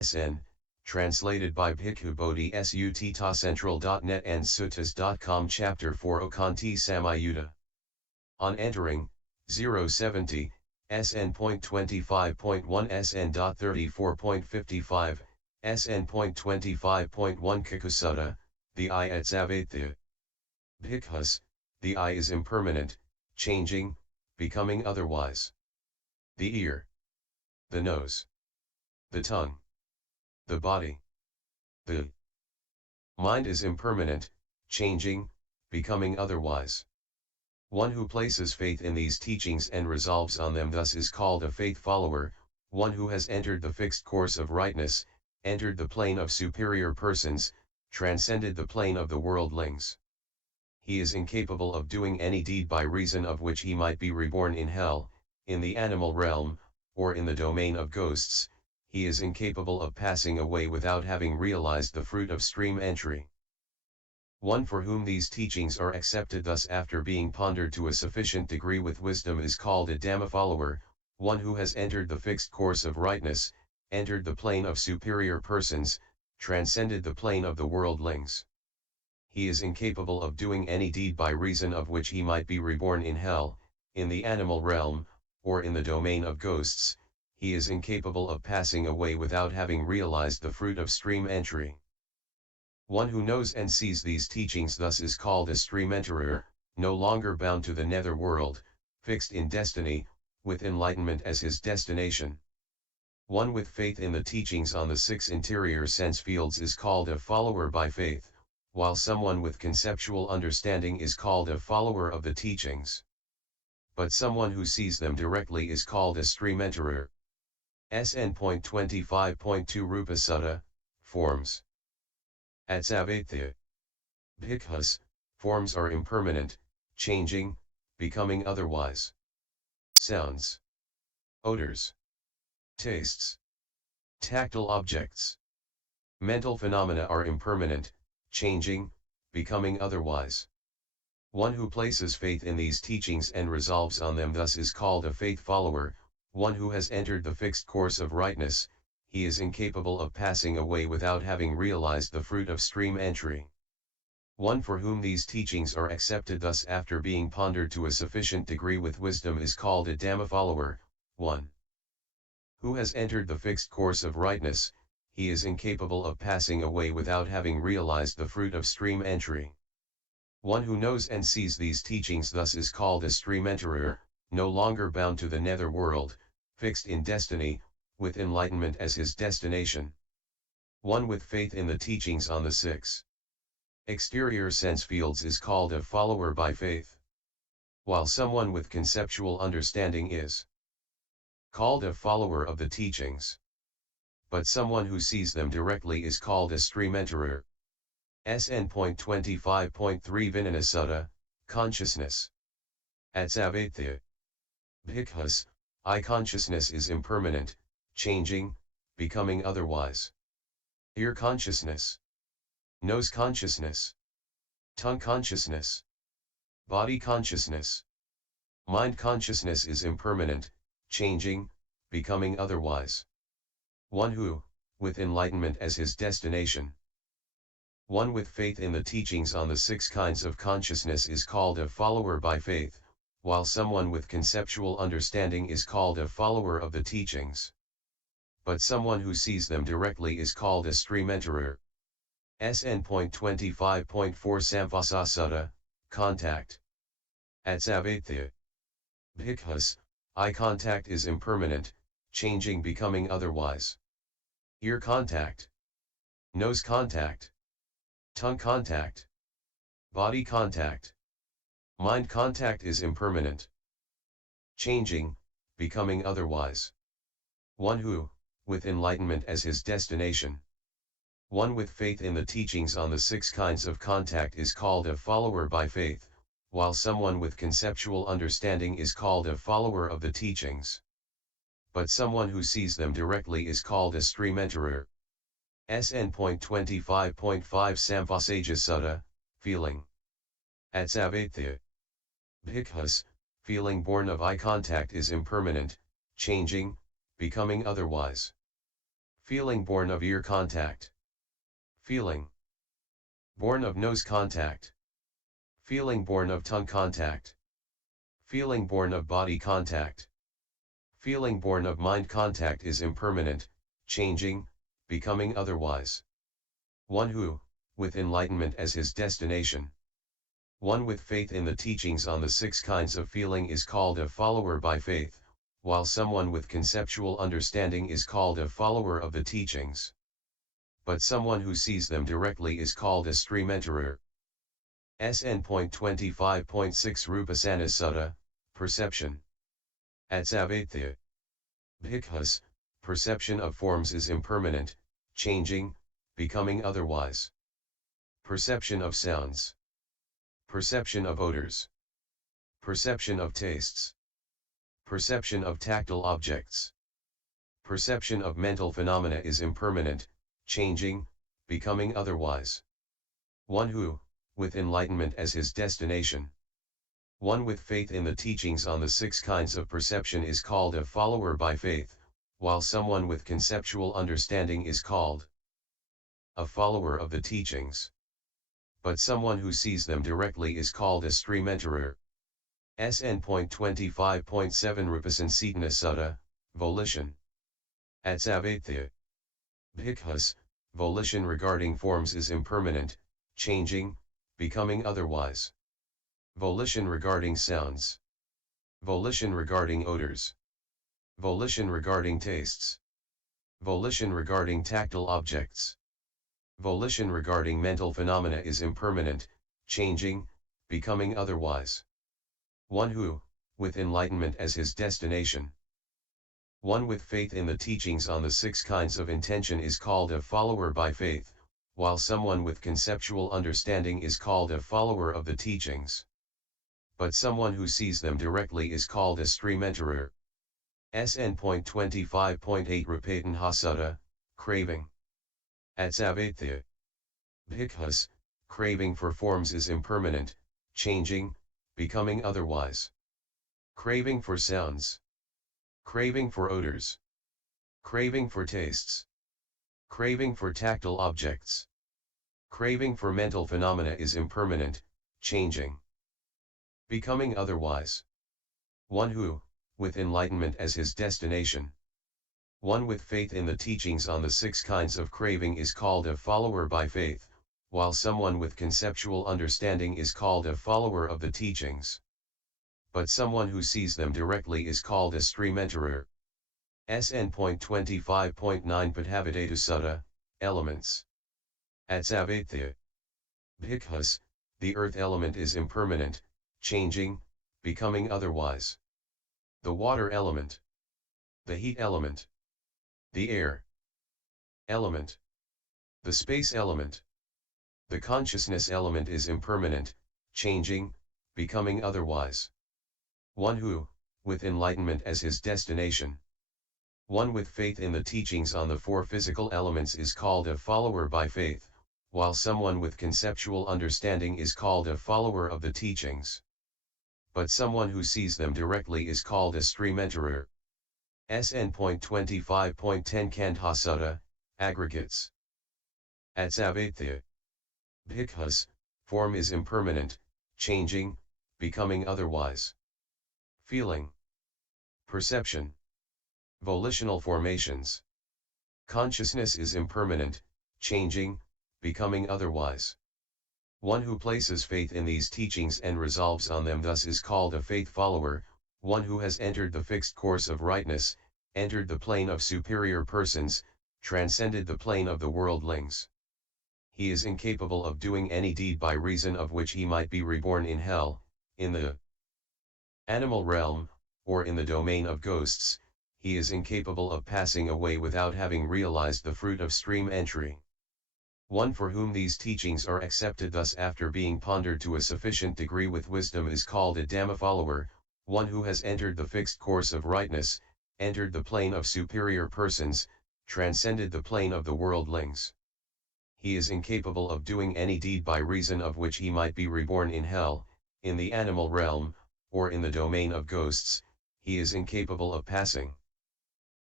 SN, translated by Bhikkhu Bodhi Sutta Central.net and Suttas.com. Chapter 4 Okkanti Samyutta. On entering, 070, SN.25.1-SN.34.55, SN.25.1 Cakkhu Sutta, the I at Savatthi. Bhikkhus, the I is impermanent, changing, becoming otherwise. The ear, the nose, the tongue, the body, the mind is impermanent, changing, becoming otherwise. One who places faith in these teachings and resolves on them thus is called a faith follower, one who has entered the fixed course of rightness, entered the plane of superior persons, transcended the plane of the worldlings. He is incapable of doing any deed by reason of which he might be reborn in hell, in the animal realm, or in the domain of ghosts. He is incapable of passing away without having realized the fruit of stream entry. One for whom these teachings are accepted thus after being pondered to a sufficient degree with wisdom is called a Dhamma-follower, one who has entered the fixed course of rightness, entered the plane of superior persons, transcended the plane of the worldlings. He is incapable of doing any deed by reason of which he might be reborn in hell, in the animal realm, or in the domain of ghosts. He is incapable of passing away without having realized the fruit of stream entry. One who knows and sees these teachings thus is called a stream enterer, no longer bound to the nether world, fixed in destiny, with enlightenment as his destination. One with faith in the teachings on the 6 interior sense fields is called a follower by faith, while someone with conceptual understanding is called a follower of the teachings. But someone who sees them directly is called a stream enterer. SN.25.2 Rupa Sutta, Forms. At Savatthi. Bhikkhus, forms are impermanent, changing, becoming otherwise. Sounds, odors, tastes, tactile objects, mental phenomena are impermanent, changing, becoming otherwise. One who places faith in these teachings and resolves on them thus is called a faith follower, one who has entered the fixed course of rightness. He is incapable of passing away without having realized the fruit of stream entry. One for whom these teachings are accepted thus after being pondered to a sufficient degree with wisdom is called a Dhamma-follower, one who has entered the fixed course of rightness. He is incapable of passing away without having realized the fruit of stream entry. One who knows and sees these teachings thus is called a stream enterer, no longer bound to the nether world, fixed in destiny, with enlightenment as his destination. One with faith in the teachings on the 6 exterior sense fields is called a follower by faith, while someone with conceptual understanding is called a follower of the teachings. But someone who sees them directly is called a stream enterer. SN.25.3 Vinaya Sutta, Consciousness. At Savatthi. Bhikkhus, eye consciousness is impermanent, changing, becoming otherwise. Ear consciousness, nose consciousness, tongue consciousness, body consciousness, mind consciousness is impermanent, changing, becoming otherwise. One who, with enlightenment as his destination. One with faith in the teachings on the 6 kinds of consciousness is called a follower by faith, while someone with conceptual understanding is called a follower of the teachings. But someone who sees them directly is called a stream enterer. SN.25.4 Samyutta Sutta, Contact. At Savatthi. Bhikkhus, eye contact is impermanent, changing, becoming otherwise. Ear contact, nose contact, tongue contact, body contact, mind contact is impermanent, changing, becoming otherwise. One who, with enlightenment as his destination. One with faith in the teachings on the 6 kinds of contact is called a follower by faith, while someone with conceptual understanding is called a follower of the teachings. But someone who sees them directly is called a stream enterer. SN.25.5 Samyutta Sutta, Feeling. At Savatthi. Bhikkhus, feeling born of eye contact is impermanent, changing, becoming otherwise. Feeling born of ear contact. Feeling born of nose contact. Feeling born of tongue contact. Feeling born of body contact. Feeling born of mind contact is impermanent, changing, becoming otherwise. One who, with enlightenment as his destination. One with faith in the teachings on the 6 kinds of feeling is called a follower by faith, while someone with conceptual understanding is called a follower of the teachings. But someone who sees them directly is called a stream enterer. SN.25.6 Rupasana Sutta, Perception. At Savatthi. Bhikkhus, perception of forms is impermanent, changing, becoming otherwise. Perception of sounds. Perception of odors. Perception of tastes. Perception of tactile objects. Perception of mental phenomena is impermanent, changing, becoming otherwise. One who, with enlightenment as his destination. One with faith in the teachings on the 6 kinds of perception is called a follower by faith, while someone with conceptual understanding is called a follower of the teachings. But someone who sees them directly is called a stream enterer. SN.25.7 Rupasana Sutta, Volition. At Savatthi. Bhikkhus, volition regarding forms is impermanent, changing, becoming otherwise. Volition regarding sounds. Volition regarding odors. Volition regarding tastes. Volition regarding tactile objects. Volition regarding mental phenomena is impermanent, changing, becoming otherwise. One who, with enlightenment as his destination. One with faith in the teachings on the 6 kinds of intention is called a follower by faith, while someone with conceptual understanding is called a follower of the teachings. But someone who sees them directly is called a stream enterer. SN.25.8 Rupatana Sutta, Craving. At Savatthi. Bhikkhus, craving for forms is impermanent, changing, becoming otherwise. Craving for sounds. Craving for odors. Craving for tastes. Craving for tactile objects. Craving for mental phenomena is impermanent, changing, becoming otherwise. One who, with enlightenment as his destination. One with faith in the teachings on the 6 kinds of craving is called a follower by faith, while someone with conceptual understanding is called a follower of the teachings. But someone who sees them directly is called a stream enterer. SN.25.9 Pathavadata Sutta, Elements. At Savatthi. Bhikkhus, the earth element is impermanent, changing, becoming otherwise. The water element. The heat element. The air element. The space element. The consciousness element is impermanent, changing, becoming otherwise. One who, with enlightenment as his destination. One with faith in the teachings on the 4 physical elements is called a follower by faith, while someone with conceptual understanding is called a follower of the teachings. But someone who sees them directly is called a stream enterer. SN.25.10 Khandha Sutta, Aggregates. At Savatthi. Bhikkhus, form is impermanent, changing, becoming otherwise. Feeling. Perception. Volitional formations. Consciousness is impermanent, changing, becoming otherwise. One who places faith in these teachings and resolves on them thus is called a faith follower, one who has entered the fixed course of rightness, entered the plane of superior persons, transcended the plane of the worldlings. He is incapable of doing any deed by reason of which he might be reborn in hell, in the animal realm, or in the domain of ghosts. He is incapable of passing away without having realized the fruit of stream entry. One for whom these teachings are accepted thus after being pondered to a sufficient degree with wisdom is called a Dhamma-follower, one who has entered the fixed course of rightness, entered the plane of superior persons, transcended the plane of the worldlings. He is incapable of doing any deed by reason of which he might be reborn in hell, in the animal realm, or in the domain of ghosts. He is incapable of passing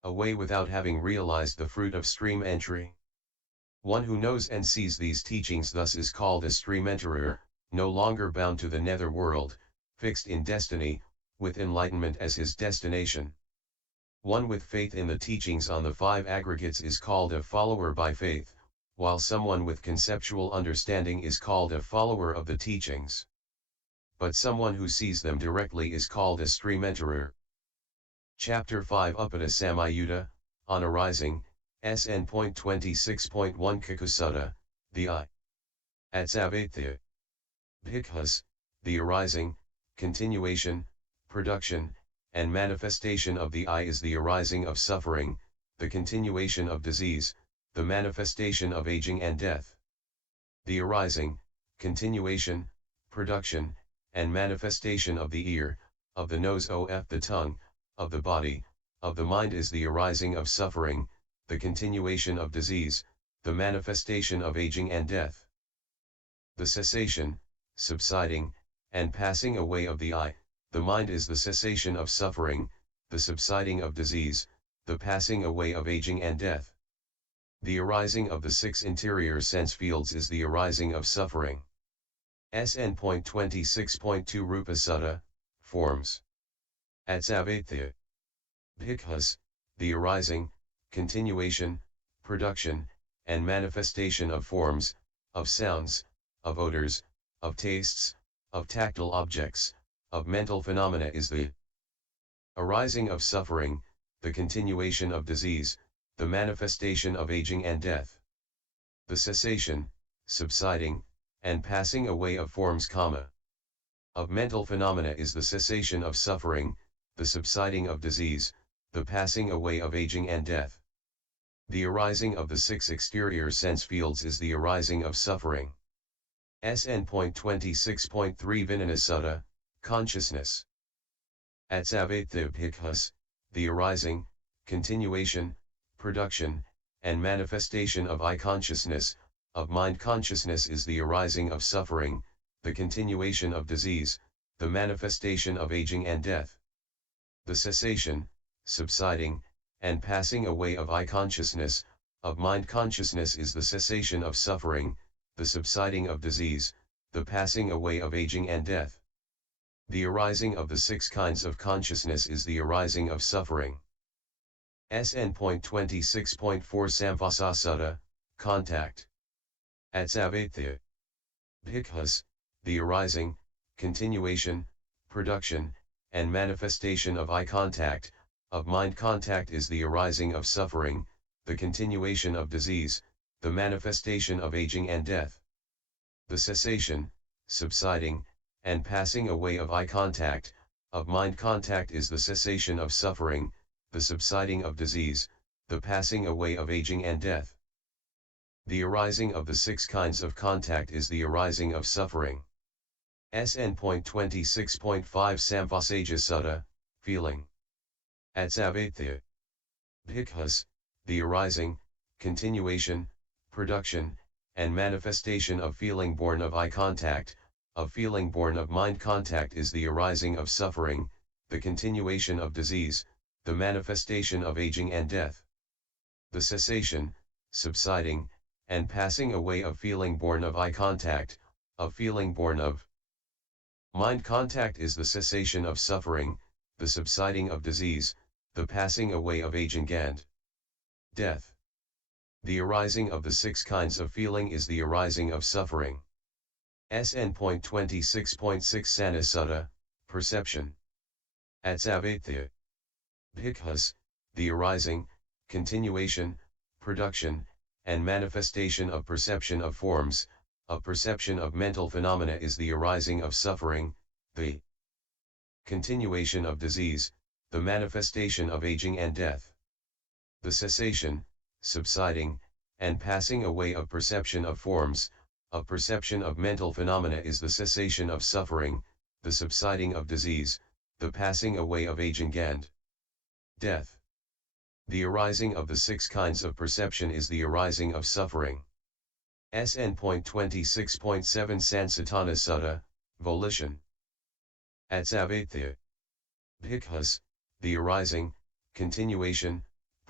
away without having realized the fruit of stream entry. One who knows and sees these teachings thus is called a stream enterer, no longer bound to the nether world, fixed in destiny, with enlightenment as his destination. One with faith in the teachings on the five aggregates is called a follower by faith, while someone with conceptual understanding is called a follower of the teachings. But someone who sees them directly is called a stream enterer. Chapter 5 Uppada Samyutta, on arising, SN.26.1 Cakkhu Sutta, the I. At Savatthi. Bhikkhus, the arising, continuation, production, and manifestation of the I is the arising of suffering, the continuation of disease, the manifestation of aging and death. The arising, continuation, production, and manifestation of the ear, of the nose of the tongue, of the body, of the mind is the arising of suffering, the continuation of disease, the manifestation of aging and death. The cessation, subsiding, and passing away of the I, the mind is the cessation of suffering, the subsiding of disease, the passing away of aging and death. The arising of the six interior sense fields is the arising of suffering. SN.26.2 Rupa Sutta, Forms. At Savatthi. Bhikkhus, the arising, continuation, production, and manifestation of forms, of sounds, of odors, of tastes, of tactile objects, of mental phenomena is the arising of suffering, the continuation of disease, the manifestation of aging and death. The cessation, subsiding, and passing away of forms, of mental phenomena is the cessation of suffering, the subsiding of disease, the passing away of aging and death. The arising of the six exterior sense fields is the arising of suffering. SN.26.3 Vinana Sutta, Consciousness. At Savatthi. Bhikkhus, the arising, continuation, production, and manifestation of I consciousness, of mind consciousness is the arising of suffering, the continuation of disease, the manifestation of aging and death. The cessation, subsiding, and passing away of I consciousness, of mind consciousness is the cessation of suffering, the subsiding of disease, the passing away of aging and death. The arising of the six kinds of consciousness is the arising of suffering. SN.26.4 Samvasa Sutta, Contact. At Savatthi. Bhikkhus, the arising, continuation, production, and manifestation of eye contact, of mind contact is the arising of suffering, the continuation of disease, the manifestation of aging and death. The cessation, subsiding, and passing away of eye contact, of mind contact is the cessation of suffering, the subsiding of disease, the passing away of aging and death. The arising of the six kinds of contact is the arising of suffering. SN.26.5 Samvasaja Sutta, Feeling. At Savatthi. Bhikkhus, the arising, continuation, production, and manifestation of feeling born of eye contact, of feeling born of mind contact is the arising of suffering, the continuation of disease, the manifestation of aging and death. The cessation, subsiding, and passing away of feeling born of eye contact, of feeling born of mind contact is the cessation of suffering, the subsiding of disease, the passing away of aging and death. The arising of the six kinds of feeling is the arising of suffering. SN.26.6 Sana Sutta, Perception. At Savatthi. Bhikkhus, the arising, continuation, production, and manifestation of perception of forms, of perception of mental phenomena is the arising of suffering, the continuation of disease, the manifestation of aging and death. The cessation, subsiding, and passing away of perception of forms, of perception of mental phenomena is the cessation of suffering, the subsiding of disease, the passing away of aging and death. The arising of the six kinds of perception is the arising of suffering. SN.26.7 Sansatana Sutta, Volition. At Savatthi. Bhikkhus, the arising, continuation,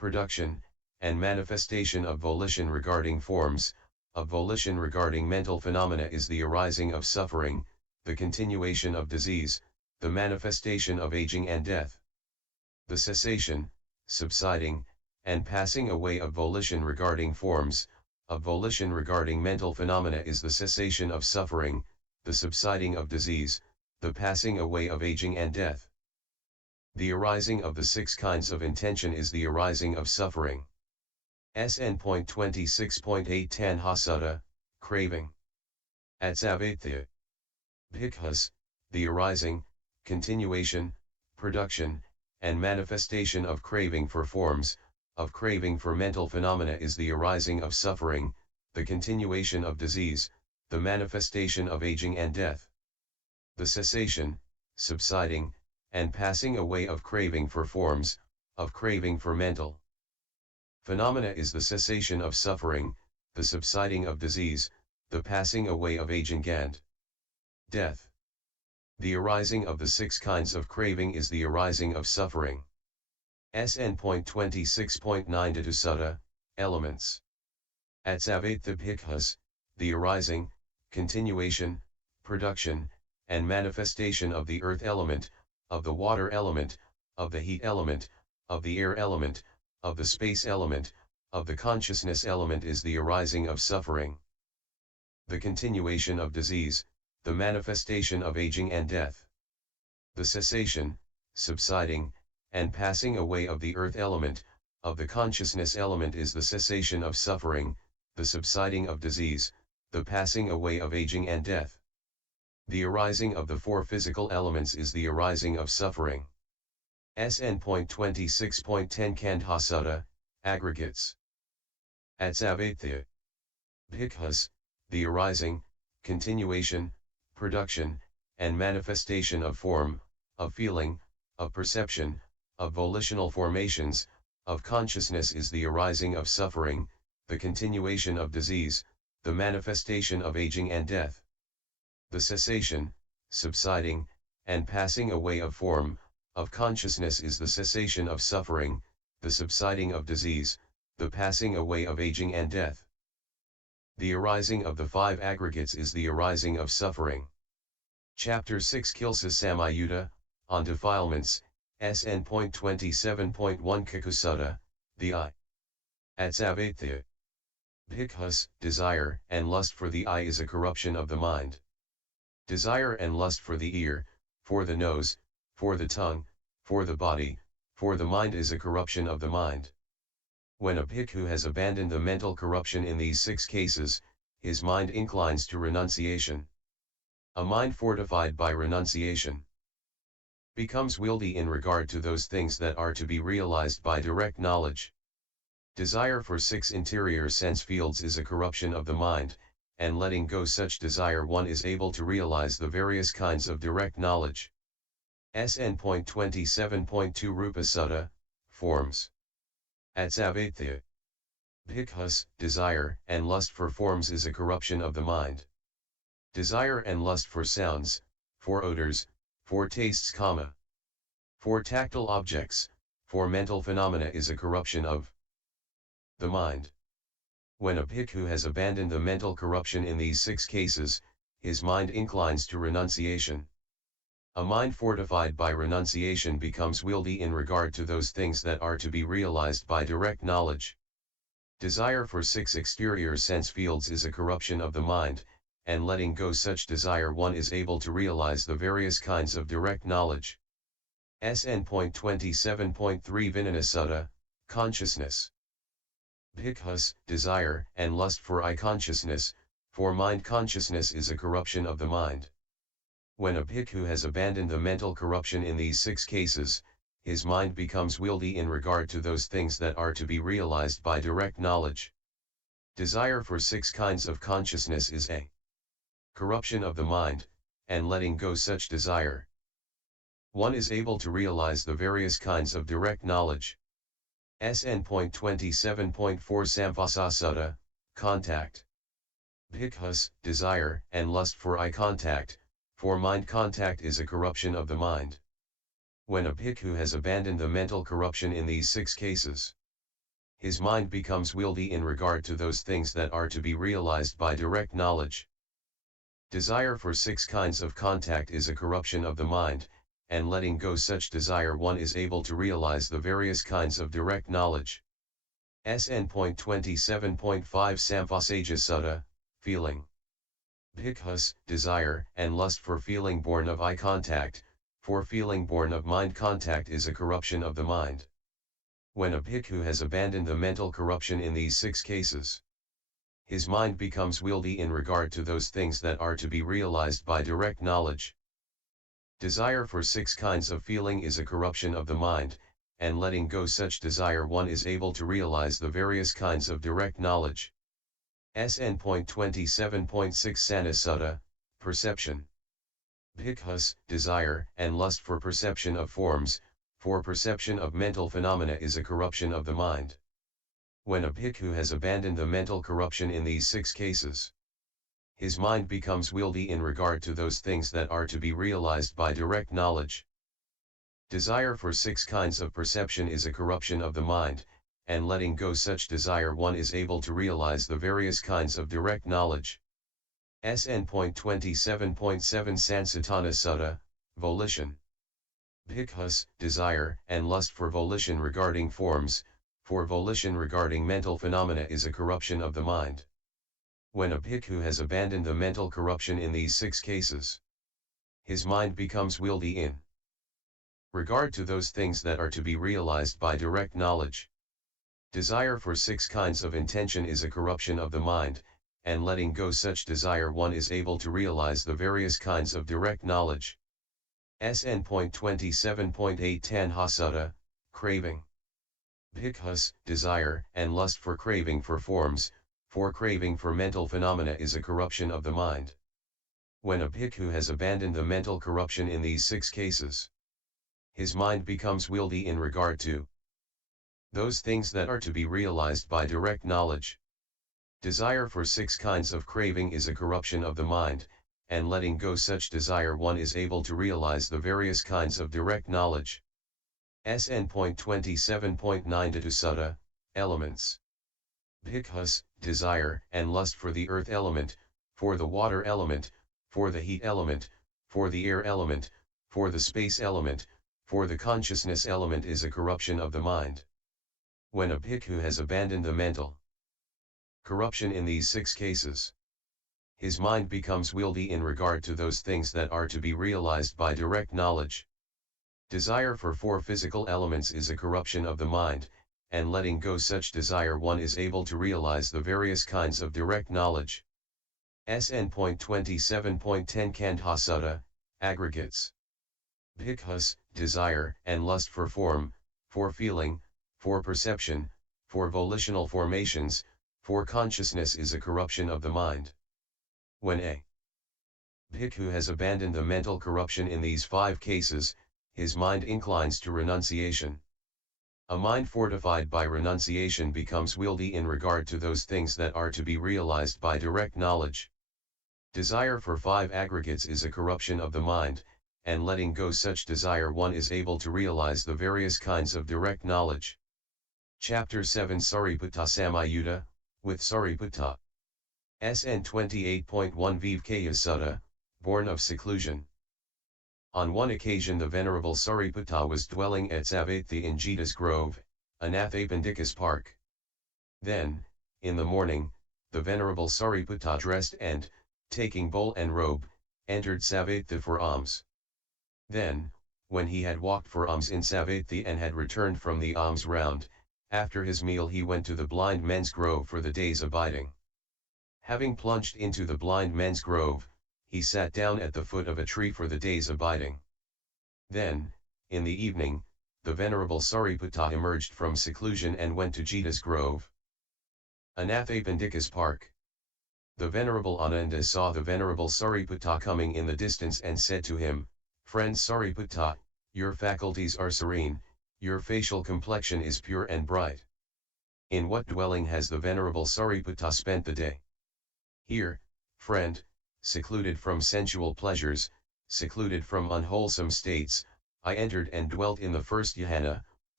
production, and manifestation of volition regarding forms, of volition regarding mental phenomena is the arising of suffering, the continuation of disease, the manifestation of aging and death. The cessation, subsiding, and passing away of volition regarding forms, of volition regarding mental phenomena is the cessation of suffering, the subsiding of disease, the passing away of aging and death. The arising of the six kinds of intention is the arising of suffering. SN.26.8-10 craving. At Savatthi. Bhikkhus, the arising, continuation, production, and manifestation of craving for forms, of craving for mental phenomena is the arising of suffering, the continuation of disease, the manifestation of aging and death. The cessation, subsiding, and passing away of craving for forms, of craving for mental phenomena is the cessation of suffering, the subsiding of disease, the passing away of aging and death. The arising of the six kinds of craving is the arising of suffering. SN.26.9-2 Sutta, elements. At Savatthi Bhikkhus, the arising, continuation, production, and manifestation of the earth element, of the water element, of the heat element, of the air element, of the space element, of the consciousness element is the arising of suffering. The continuation of disease, the manifestation of aging and death. The cessation, subsiding, and passing away of the earth element, of the consciousness element is the cessation of suffering, the subsiding of disease, the passing away of aging and death. The arising of the four physical elements is the arising of suffering. SN.26.10 Kandha Sutta, aggregates. At Savatthi. Bhikkhus, the arising, continuation, production, and manifestation of form, of feeling, of perception, of volitional formations, of consciousness is the arising of suffering, the continuation of disease, the manifestation of aging and death. The cessation, subsiding, and passing away of form, of consciousness is the cessation of suffering, the subsiding of disease, the passing away of aging and death. The arising of the five aggregates is the arising of suffering. Chapter 6 Kilsa Samyutta, on defilements, SN.27.1 Cakkhu Sutta, the I. At Savatthi. Bhikkhus, desire and lust for the eye is a corruption of the mind. Desire and lust for the ear, for the nose, for the tongue, for the body, for the mind is a corruption of the mind. When a bhikkhu has abandoned the mental corruption in these six cases, his mind inclines to renunciation. A mind fortified by renunciation becomes wieldy in regard to those things that are to be realized by direct knowledge. Desire for six interior sense fields is a corruption of the mind, and letting go such desire one is able to realize the various kinds of direct knowledge. SN.27.2 Rupa Sutta, forms. At Savatthi. Bhikkhus, desire and lust for forms is a corruption of the mind. Desire and lust for sounds, for odors, for tastes, for tactile objects, for mental phenomena is a corruption of the mind. When a bhikkhu has abandoned the mental corruption in these six cases, his mind inclines to renunciation. A mind fortified by renunciation becomes wieldy in regard to those things that are to be realized by direct knowledge. Desire for six exterior sense fields is a corruption of the mind, and letting go such desire one is able to realize the various kinds of direct knowledge. SN.27.3 Vinana Sutta, consciousness. Bhikkhus, desire and lust for eye consciousness, for mind consciousness is a corruption of the mind. When a bhikkhu has abandoned the mental corruption in these six cases, his mind becomes wieldy in regard to those things that are to be realized by direct knowledge. Desire for six kinds of consciousness is a corruption of the mind, and letting go such desire, one is able to realize the various kinds of direct knowledge. SN.27.4 Samvasa Sutta, contact. Bhikkhus, desire and lust for eye contact, for mind contact is a corruption of the mind. When a bhikkhu has abandoned the mental corruption in these six cases, His mind becomes wieldy in regard to those things that are to be realized by direct knowledge. Desire for 6 kinds of contact is a corruption of the mind, and letting go such desire one is able to realize the various kinds of direct knowledge. SN.27.5 Sampassaja Sutta, feeling. Bhikkhus, desire and lust for feeling born of eye contact, for feeling born of mind contact is a corruption of the mind. When a bhikkhu has abandoned the mental corruption in these 6 cases, his mind becomes wieldy in regard to those things that are to be realized by direct knowledge. Desire for 6 kinds of feeling is a corruption of the mind, and letting go such desire one is able to realize the various kinds of direct knowledge. SN.27.6 Sana Sutta, perception. Bhikkhus, desire and lust for perception of forms, for perception of mental phenomena is a corruption of the mind. When a bhikkhu has abandoned the mental corruption in these 6 cases, his mind becomes wieldy in regard to those things that are to be realized by direct knowledge. Desire for 6 kinds of perception is a corruption of the mind, and letting go such desire one is able to realize the various kinds of direct knowledge. SN.27.7 Sansatana Sutta, volition. Bhikkhus, desire and lust for volition regarding forms, for volition regarding mental phenomena is a corruption of the mind. When a bhikkhu has abandoned the mental corruption in these 6 cases, his mind becomes wieldy in regard to those things that are to be realized by direct knowledge. Desire for 6 kinds of intention is a corruption of the mind, and letting go such desire one is able to realize the various kinds of direct knowledge. SN.27.8 Tanha Sutta, craving. Bhikkhus, desire and lust for craving for forms, for craving for mental phenomena is a corruption of the mind. When a bhikkhu has abandoned the mental corruption in these 6 cases, his mind becomes wieldy in regard to those things that are to be realized by direct knowledge. Desire for 6 kinds of craving is a corruption of the mind, and letting go such desire one is able to realize the various kinds of direct knowledge. SN.27.9 Sutta, elements. Bhikkhus, desire and lust for the earth element, for the water element, for the heat element, for the air element, for the space element, for the consciousness element is a corruption of the mind. When a bhikkhu has abandoned the mental corruption in these 6 cases, his mind becomes wieldy in regard to those things that are to be realized by direct knowledge. Desire for 4 physical elements is a corruption of the mind, and letting go such desire one is able to realize the various kinds of direct knowledge. SN.27.10 Kandha Sutta, aggregates. Bhikkhus, desire and lust for form, for feeling, for perception, for volitional formations, for consciousness is a corruption of the mind. When a bhikkhu has abandoned the mental corruption in these 5 cases, his mind inclines to renunciation. A mind fortified by renunciation becomes wieldy in regard to those things that are to be realized by direct knowledge. Desire for 5 aggregates is a corruption of the mind, and letting go such desire one is able to realize the various kinds of direct knowledge. Chapter 7 Sariputta Samyutta, with Sariputta. SN.28.1 Vivekaya Sutta, born of seclusion. On one occasion the Venerable Sariputta was dwelling at Savatthi in Jeta's Grove, Anathapindika's park. Then, in the morning, the Venerable Sariputta dressed and, taking bowl and robe, entered Savatthi for alms. Then, when he had walked for alms in Savatthi and had returned from the alms round, after his meal he went to the blind men's grove for the day's abiding. Having plunged into the blind men's grove, he sat down at the foot of a tree for the day's abiding. Then, in the evening, the Venerable Sariputta emerged from seclusion and went to Jeta's Grove, Anathapindika's park. The Venerable Ananda saw the Venerable Sariputta coming in the distance and said to him, "Friend Sariputta, your faculties are serene, your facial complexion is pure and bright. In what dwelling has the Venerable Sariputta spent the day?" "Here, friend, secluded from sensual pleasures, secluded from unwholesome states, I entered and dwelt in the first jhana,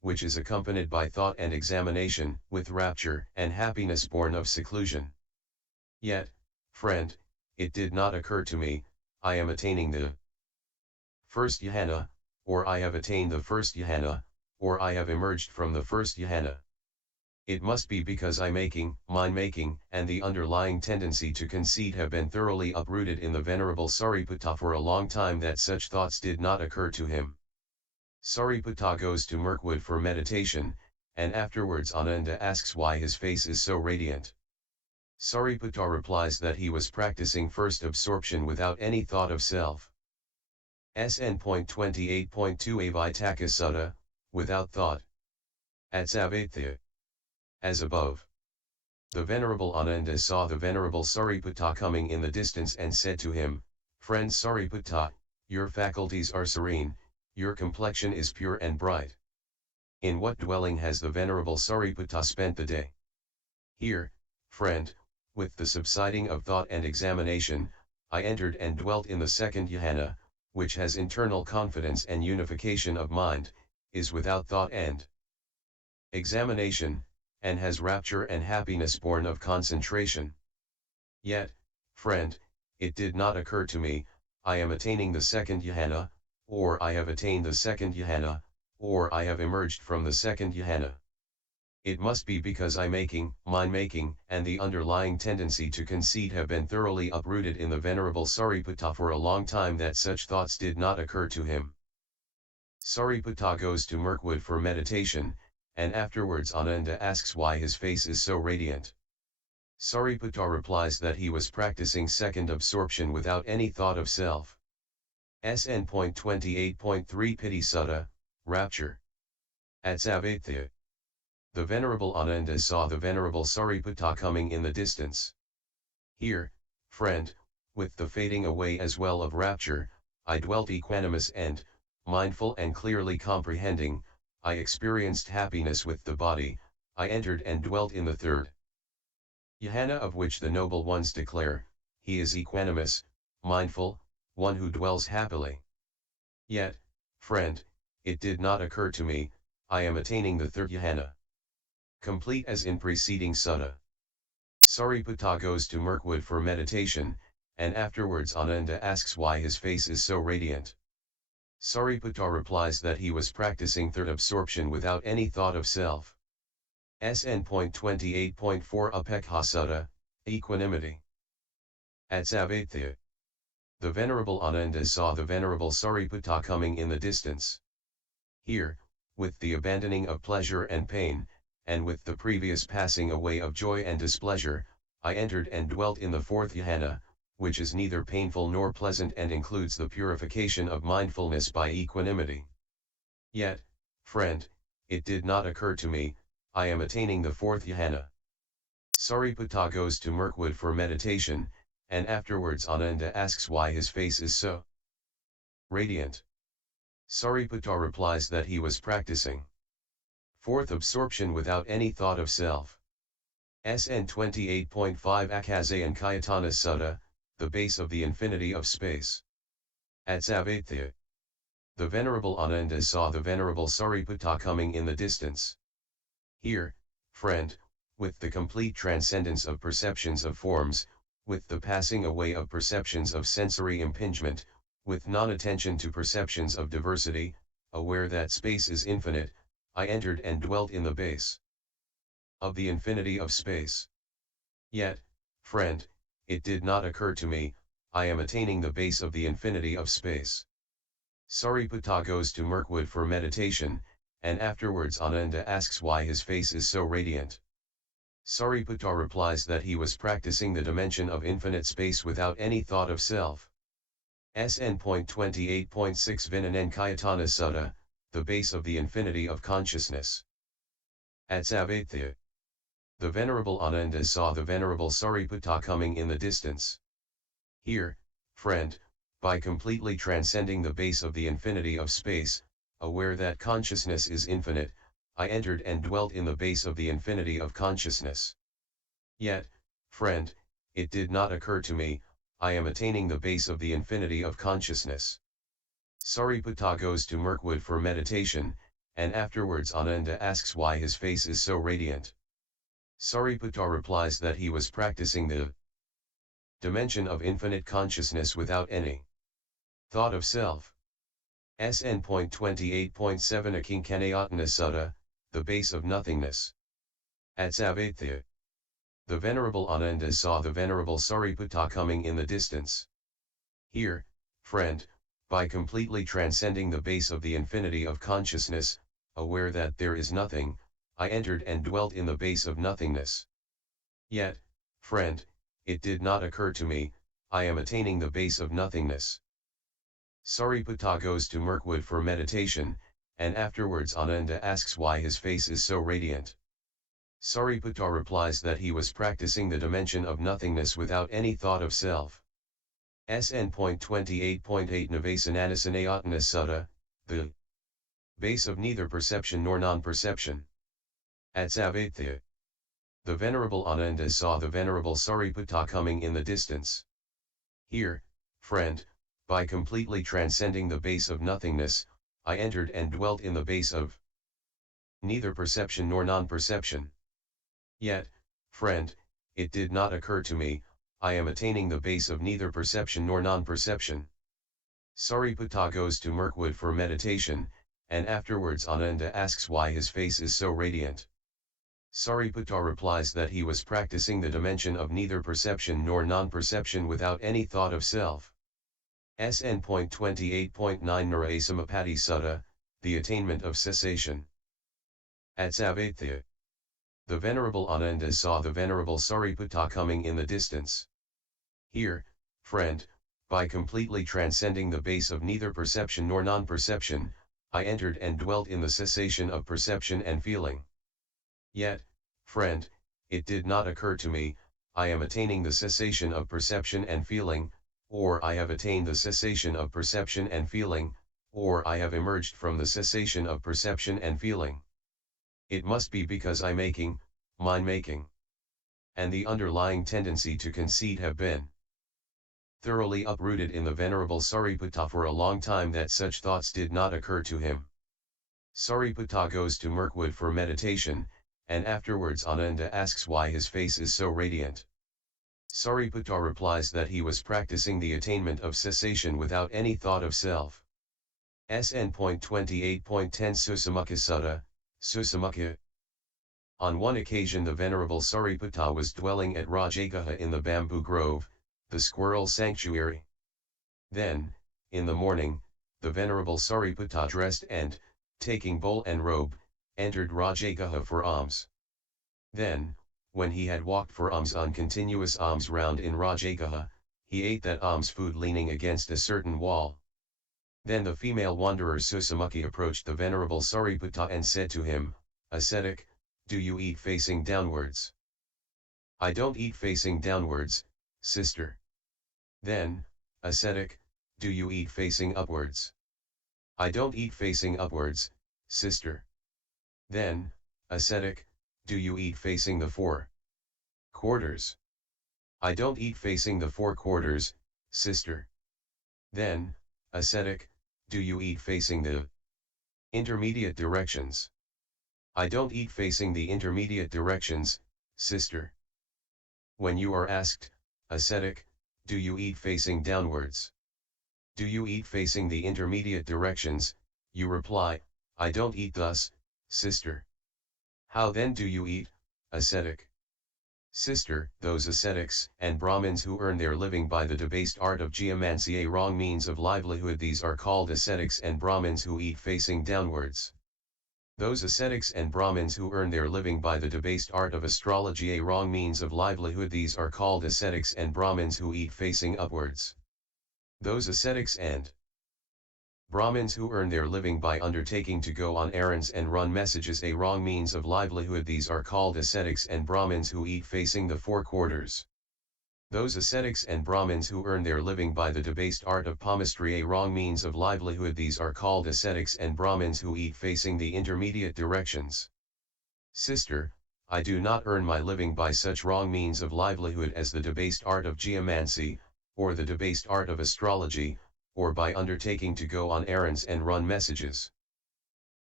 which is accompanied by thought and examination, with rapture and happiness born of seclusion. Yet, friend, it did not occur to me, I am attaining the first jhana, or I have attained the first jhana, or I have emerged from the first jhana. It must be because mind-making, and the underlying tendency to conceit have been thoroughly uprooted in the Venerable Sariputta for a long time that such thoughts did not occur to him. Sariputta goes to Mirkwood for meditation, and afterwards Ananda asks why his face is so radiant. Sariputta replies that he was practicing first absorption without any thought of self. SN.28.2 Sutta, without thought. At Savatthi. As above. The Venerable Ananda saw the Venerable Sariputta coming in the distance and said to him, "Friend Sariputta, your faculties are serene, your complexion is pure and bright. In what dwelling has the Venerable Sariputta spent the day?" "Here, friend, with the subsiding of thought and examination, I entered and dwelt in the second jhana, which has internal confidence and unification of mind, is without thought and examination, and has rapture and happiness born of concentration. Yet, friend, it did not occur to me, I am attaining the second jhana, or I have attained the second jhana, or I have emerged from the second jhana. It must be because mind-making, and the underlying tendency to conceit have been thoroughly uprooted in the Venerable Sariputta for a long time that such thoughts did not occur to him." Sariputta goes to Mirkwood for meditation, and afterwards Ananda asks why his face is so radiant. Sariputta replies that he was practicing second absorption without any thought of self. SN.28.3 Piti Sutta, Rapture. At Savatthi. The Venerable Ananda saw the Venerable Sariputta coming in the distance. "Here, friend, with the fading away as well of rapture, I dwelt equanimous and, mindful and clearly comprehending, I experienced happiness with the body, I entered and dwelt in the third jhana of which the noble ones declare, he is equanimous, mindful, one who dwells happily. Yet, friend, it did not occur to me, I am attaining the third jhana." Complete as in preceding sutta. Sariputta goes to Mirkwood for meditation, and afterwards Ananda asks why his face is so radiant. Sariputta replies that he was practicing third absorption without any thought of self. SN.28.4 Upekkha Sutta, Equanimity. At Savatthi. The Venerable Ananda saw the Venerable Sariputta coming in the distance. Here, with the abandoning of pleasure and pain, and with the previous passing away of joy and displeasure, I entered and dwelt in the fourth jhana, which is neither painful nor pleasant and includes the purification of mindfulness by equanimity. Yet, friend, it did not occur to me, I am attaining the fourth jhana. Sariputta goes to Mirkwood for meditation, and afterwards Ananda asks why his face is so radiant. Sariputta replies that he was practicing fourth absorption without any thought of self. SN.28.5 Akhasayankayatana Sutta, the base of the infinity of space. At Savatthi. The Venerable Ananda saw the Venerable Sariputta coming in the distance. Here, friend, with the complete transcendence of perceptions of forms, with the passing away of perceptions of sensory impingement, with non-attention to perceptions of diversity, aware that space is infinite, I entered and dwelt in the base of the infinity of space. Yet, friend, it did not occur to me, I am attaining the base of the infinity of space. Sariputta goes to Mirkwood for meditation, and afterwards Ananda asks why his face is so radiant. Sariputta replies that he was practicing the dimension of infinite space without any thought of self. SN.28.6 Vinanankayatana Sutta, the base of the infinity of consciousness. At Savatthi. The Venerable Ananda saw the Venerable Sariputta coming in the distance. Here, friend, by completely transcending the base of the infinity of space, aware that consciousness is infinite, I entered and dwelt in the base of the infinity of consciousness. Yet, friend, it did not occur to me, I am attaining the base of the infinity of consciousness. Sariputta goes to Mirkwood for meditation, and afterwards Ananda asks why his face is so radiant. Sariputta replies that he was practicing the dimension of infinite consciousness without any thought of self. SN.28.7 Akinkanayattana Sutta, the base of nothingness. At Savatthi, the Venerable Ananda saw the Venerable Sariputta coming in the distance. Here, friend, by completely transcending the base of the infinity of consciousness, aware that there is nothing, I entered and dwelt in the base of nothingness. Yet, friend, it did not occur to me, I am attaining the base of nothingness. Sariputta goes to Mirkwood for meditation, and afterwards Ananda asks why his face is so radiant. Sariputta replies that he was practicing the dimension of nothingness without any thought of self. SN.28.8 Navasananasanayatana Sutta, the base of neither perception nor non-perception. At Savatthi, the Venerable Ananda saw the Venerable Sariputta coming in the distance. Here, friend, by completely transcending the base of nothingness, I entered and dwelt in the base of neither perception nor non-perception. Yet, friend, it did not occur to me, I am attaining the base of neither perception nor non-perception. Sariputta goes to Mirkwood for meditation, and afterwards Ananda asks why his face is so radiant. Sariputta replies that he was practicing the dimension of neither perception nor non-perception without any thought of self. SN.28.9 Narasamapati Sutta, the attainment of cessation. At Savatthi, the Venerable Ananda saw the Venerable Sariputta coming in the distance. Here, friend, by completely transcending the base of neither perception nor non-perception, I entered and dwelt in the cessation of perception and feeling. Yet, friend, it did not occur to me, I am attaining the cessation of perception and feeling, or I have attained the cessation of perception and feeling, or I have emerged from the cessation of perception and feeling. It must be because I making, mind making, and the underlying tendency to conceit have been thoroughly uprooted in the Venerable Sariputta for a long time that such thoughts did not occur to him. Sariputta goes to Mirkwood for meditation, and afterwards Ananda asks why his face is so radiant. Sariputta replies that he was practicing the attainment of cessation without any thought of self. SN.28.10 Susamukha Sutta, Susamukha. On one occasion the Venerable Sariputta was dwelling at Rajagaha in the bamboo grove, the squirrel sanctuary. Then, in the morning, the Venerable Sariputta dressed and, taking bowl and robe, entered Rajagaha for alms. Then, when he had walked for alms on continuous alms round in Rajagaha, he ate that alms food leaning against a certain wall. Then the female wanderer Susamukhi approached the Venerable Sariputta and said to him, "Ascetic, do you eat facing downwards?" "I don't eat facing downwards, sister." Then, "Ascetic, do you eat facing upwards?" "I don't eat facing upwards, sister." Then, "Ascetic, do you eat facing the four quarters?" "I don't eat facing the four quarters, sister." Then, "Ascetic, do you eat facing the intermediate directions?" "I don't eat facing the intermediate directions, sister." When you are asked, "Ascetic, do you eat facing downwards? Do you eat facing the intermediate directions?" you reply, "I don't eat thus, sister." How then do you eat, ascetic? Sister, those ascetics and Brahmins who earn their living by the debased art of geomancy, a wrong means of livelihood, these are called ascetics and Brahmins who eat facing downwards. Those ascetics and Brahmins who earn their living by the debased art of astrology, a wrong means of livelihood, these are called ascetics and Brahmins who eat facing upwards. Those ascetics and Brahmins who earn their living by undertaking to go on errands and run messages, a wrong means of livelihood, these are called ascetics and Brahmins who eat facing the four quarters. Those ascetics and Brahmins who earn their living by the debased art of palmistry, a wrong means of livelihood, these are called ascetics and Brahmins who eat facing the intermediate directions. Sister, I do not earn my living by such wrong means of livelihood as the debased art of geomancy, or the debased art of astrology, or by undertaking to go on errands and run messages.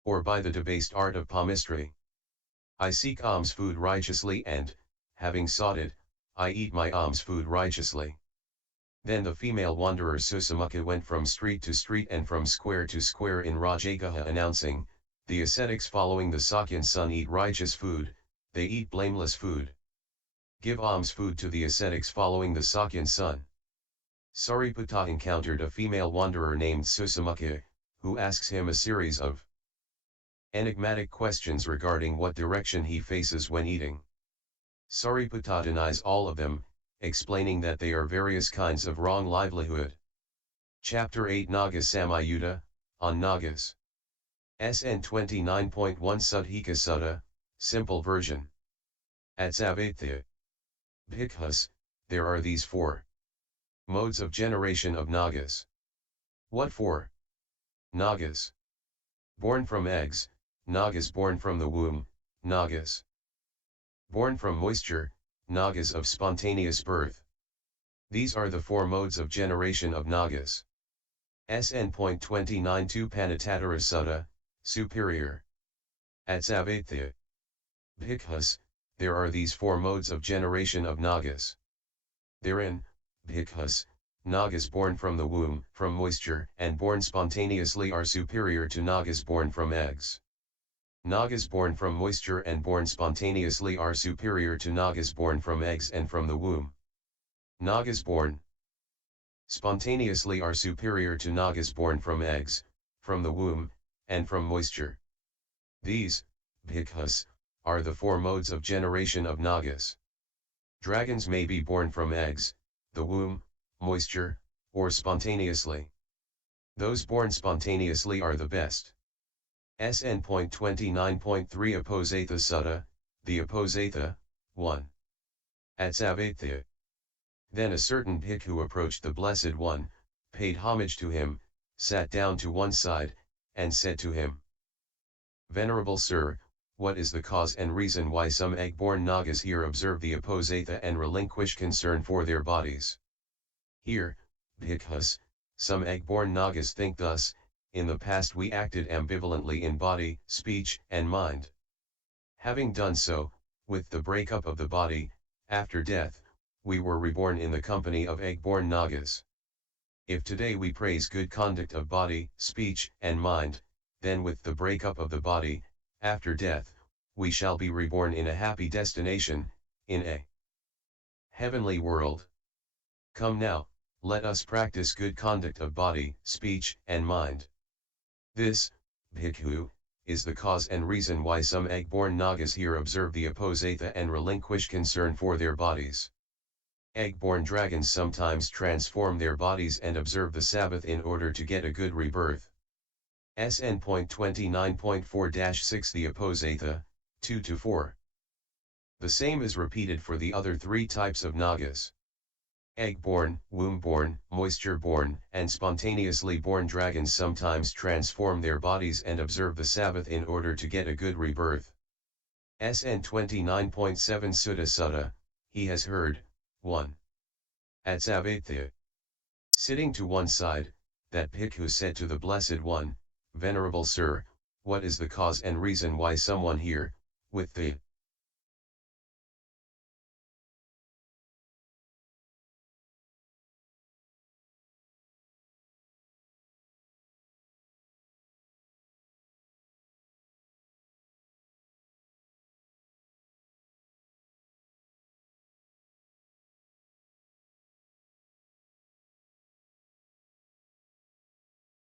or by the debased art of palmistry. I seek alms food righteously and, having sought it, I eat my alms food righteously. Then the female wanderer Susamukha went from street to street and from square to square in Rajagaha announcing, the ascetics following the Sakyan son eat righteous food, they eat blameless food. Give alms food to the ascetics following the Sakyan son. Sariputta encountered a female wanderer named Susamukha, who asks him a series of enigmatic questions regarding what direction he faces when eating. Sariputta denies all of them, explaining that they are various kinds of wrong livelihood. Chapter 8 Naga Samyutta, on Nagas. SN.25.1 Sudhika Sutta, simple version. At Savatthi. Bhikkhus, there are these four modes of generation of Nagas. What four? Nagas. Born from eggs, Nagas born from the womb, Nagas. Born from moisture, Nagas of spontaneous birth. These are the four modes of generation of Nagas. SN.29.2 Sutta, superior. At Savatthi. Bhikkhus, there are these four modes of generation of Nagas. Therein, Bhikkhus, Nagas born from the womb, from moisture, and born spontaneously are superior to Nagas born from eggs. Nagas born from moisture and born spontaneously are superior to Nagas born from eggs and from the womb. Nagas born spontaneously are superior to Nagas born from eggs, from the womb, and from moisture. These, Bhikkhus, are the four modes of generation of Nagas. Dragons may be born from eggs, the womb, moisture, or spontaneously. Those born spontaneously are the best. SN.29.3 Aposatha Sutta, the Aposatha, 1. At Savatthi. Then a certain bhikkhu approached the Blessed One, paid homage to him, sat down to one side, and said to him, Venerable Sir, what is the cause and reason why some egg-born Nagas here observe the Aposatha and relinquish concern for their bodies? Here, Bhikkhus, some egg-born Nagas think thus, in the past we acted ambivalently in body, speech, and mind. Having done so, with the breakup of the body, after death, we were reborn in the company of egg-born Nagas. If today we praise good conduct of body, speech, and mind, then with the breakup of the body, after death, we shall be reborn in a happy destination, in a heavenly world. Come now, let us practice good conduct of body, speech, and mind. This, Bhikkhu, is the cause and reason why some egg-born Nagas here observe the Aposatha and relinquish concern for their bodies. Egg-born dragons sometimes transform their bodies and observe the Sabbath in order to get a good rebirth. SN.29.4-6 The Aposatha, 2-4. The same is repeated for the other three types of Nagas. Egg-born, womb-born, moisture-born, and spontaneously born dragons sometimes transform their bodies and observe the Sabbath in order to get a good rebirth. SN.29.7 Sutta Sutta, he has heard, 1. At Savatthi. Sitting to one side, that bhikkhu said to the Blessed One, Venerable Sir, what is the cause and reason why someone here, with the